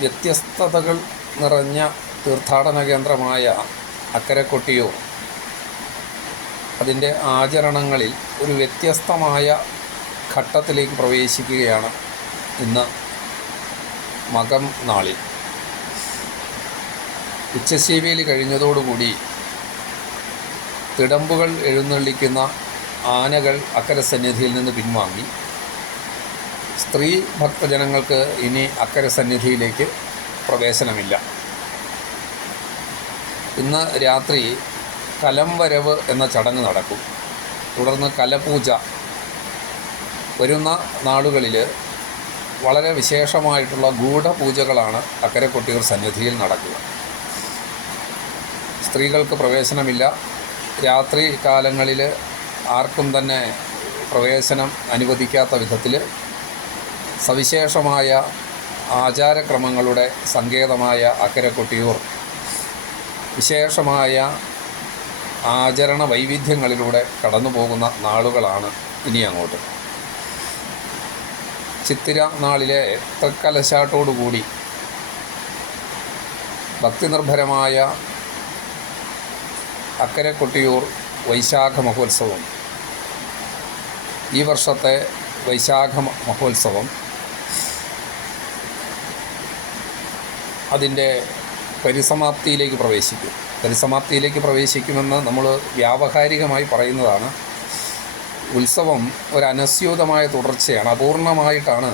വ്യത്യസ്തതകൾ നിറഞ്ഞ തീർത്ഥാടന കേന്ദ്രമായ അക്കരെ കൊട്ടിയൂർ അതിന്റെ ആചരണങ്ങളിൽ ഒരു വ്യത്യസ്തമായ ഘട്ടത്തിലേക്ക് പ്രവേശിക്കുകയാണ് ഇന്ന് മകം നാളിൽ. ഉച്ചശീവേലി കഴിഞ്ഞതോടുകൂടി തിടമ്പുകൾ എഴുന്നള്ളിക്കുന്ന ആനകൾ അക്കരെ സന്നിധിയിൽ നിന്ന് പിൻവാങ്ങി. സ്ത്രീ ഭക്തജനങ്ങൾക്ക് ഇനി അക്കരെ സന്നിധിയിലേക്ക് പ്രവേശനമില്ല. ഇന്ന് രാത്രി കലം വരവ് എന്ന ചടങ്ങ് നടക്കും. തുടർന്ന് കലപൂജ. വരുന്ന നാളുകളിൽ വളരെ വിശേഷമായിട്ടുള്ള ഗൂഢപൂജകളാണ് അക്കരെ കൊട്ടിയൂർ സന്നിധിയിൽ നടക്കുക. സ്ത്രീകൾക്ക് പ്രവേശനമില്ല. രാത്രി കാലങ്ങളിൽ ആർക്കും തന്നെ പ്രവേശനം അനുവദിക്കാത്ത വിധത്തിൽ സവിശേഷമായ ആചാരക്രമങ്ങളുടെ സങ്കേതമായ അക്കരക്കൊട്ടിയൂർ വിശേഷമായ ആചരണ വൈവിധ്യങ്ങളിലൂടെ കടന്നു പോകുന്ന നാളുകളാണ് ഇനി അങ്ങോട്ട്. ചിത്തിര നാളിലെ തൃക്കലശാട്ടോടുകൂടി ഭക്തിനിർഭരമായ അക്കരെ കൊട്ടിയൂർ വൈശാഖ മഹോത്സവം ഈ വർഷത്തെ വൈശാഖ മഹോത്സവം അതിന്റെ പരിസമാപ്തിയിലേക്ക് പ്രവേശിക്കും. പരിസമാപ്തിയിലേക്ക് പ്രവേശിക്കുമെന്ന് നമ്മൾ വ്യാവഹാരികമായി പറയുന്നതാണ്. ഉത്സവം ഒരു അനസ്യൂതമായ തുടർച്ചയാണ്. അപൂർണമായിട്ടാണ്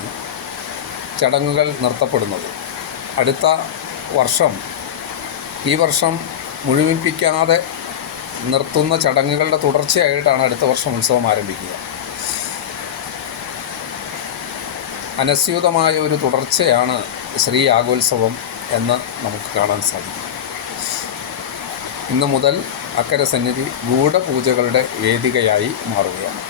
ചടങ്ങുകൾ നിർത്തപ്പെടുന്നത്. അടുത്ത വർഷം ഈ വർഷം മുഴുമിപ്പിക്കാതെ നിർത്തുന്ന ചടങ്ങുകളുടെ തുടർച്ചയായിട്ടാണ് അടുത്ത വർഷം ഉത്സവം ആരംഭിക്കുക. അനസ്യൂതമായ ഒരു തുടർച്ചയാണ് ശ്രീ യാഗോത്സവം എന്ന് നമുക്ക് കാണാൻ സാധിക്കും. ഇന്നു മുതൽ അക്കരെ സന്നിധി ഗൂഢപൂജകളുടെ വേദികയായി മാറുകയാണ്.